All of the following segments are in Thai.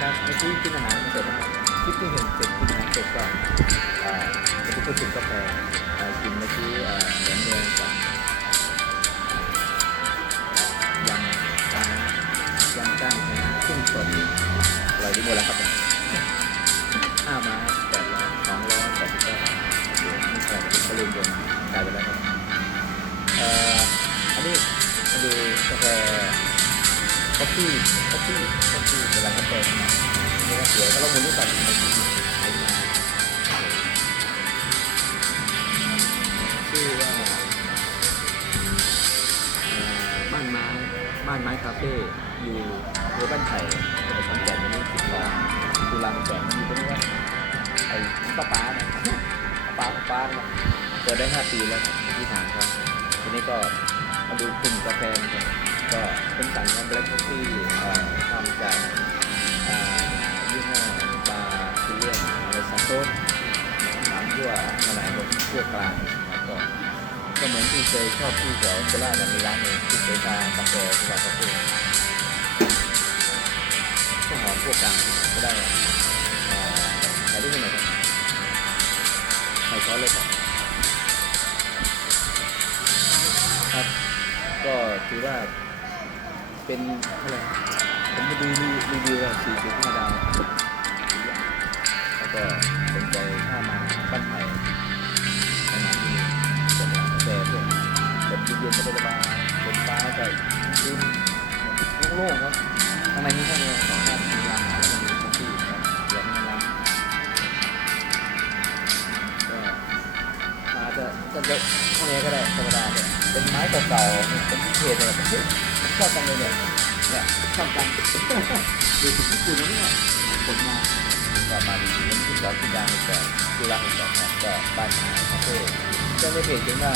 ครับเมื่อกี้กินอาหารเสร็จนะครับคลิปที่เห็นเสร็จกินอาหารเสร็จก็อ่าจะไปพูดถึงกาแฟอ่ากินเมื่อกี้อ่าแหนมเนืองกับยำปลายำก้างนะกุ้งสดอร่อยดีหมดแล้วครับห้าม้แปดร้อยสองร้อยแปดสิบเก้าบาทไม่ใช่ก็ลืมโดนกลายไปแล้วครับเอ่ออันนี้มาดูกาแฟคอฟฟี่คอฟฟี่คอฟฟี่เวลากาแฟ บ้านไม้บ้านไม้คาเฟ่อยู่เรือบ้านไผ่จังหวัดขอนแก่นนี้ติดต่อตุลาคมแก่นอยู่ตรงนี้ว่าไอ้ป้าป้าเนี่ยป้าป้าป้าเนี่ยเปิดได้ห้าปีแล้วที่ถามเขาทีนี้ก็มาดูกลุ่มกาแฟกันก็เป็นสั่งทำแบล็คคอฟฟี่ทำจากยี่ห้อบาซิเลียนอะไรซาโต้น้ำทั่วขนาดบนทั่วกลาง ก็เหมือนที่เคยชอบที่แถวโคราชมีร้านหนึ่งที่เคยทานกาแฟที่ว่าคาเฟ่ก็หอมทั่วกลางก็ได้เอ่อขายได้ที่ไหนครับขายช้อนเลยครับครับ ก็ถือว่าเป็นอะไรผมมาดูรีวิวแล้วสี่จุดห้าดาว แล้วก็สนใจถ้ามาบ้านไผ่ โล่งครับข้างในนี้ข้างในสามารถมีรานอาหารแล้วก็มีคอฟฟี่ครับเดี๋ยวให้ร้ากอาจจะก็จะพวกนี้ก็ได้ธรรมดาเนี่ยเป็นไม้เก่าๆเป็นที่เทนเลยเฮ้ยชอบจังเลยเนี่ยเนี่ยชอบจังดูถึงญี่ปุ่นแล้วเนี่ยผลมาประมาณนี้เป็นที่สองที่ดังแต่ที่รักของแบบนั้นก็บ้านไม้คาเฟ่ก็ในเพจเขียนว่า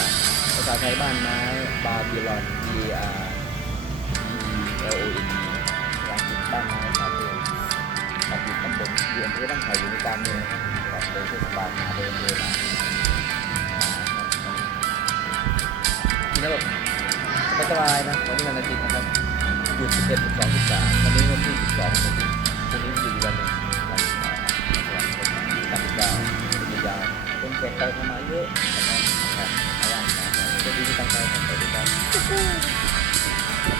ภาษาไทยบ้านไม้บาบิลอน B R E เยือนที่ตั้งไข่อยู่ในกลางเมืองนะครับโดยเทศบาลมาเดินเดินมากินแล้วแบบสบายนะวันนี้วันอาทิตย์นะครับหยุด11 12 13วันนี้วันที่12วันอาทิตย์พรุ่งนี้อยู่อีกวันหนึ่งวันเอ่อวันที่39เป็นยาวเป็นแขกไปเข้ามาเยอะนะครับครับเอาล่ะครับสวัสดีที่ตั้งใจครับสวัสดีครับ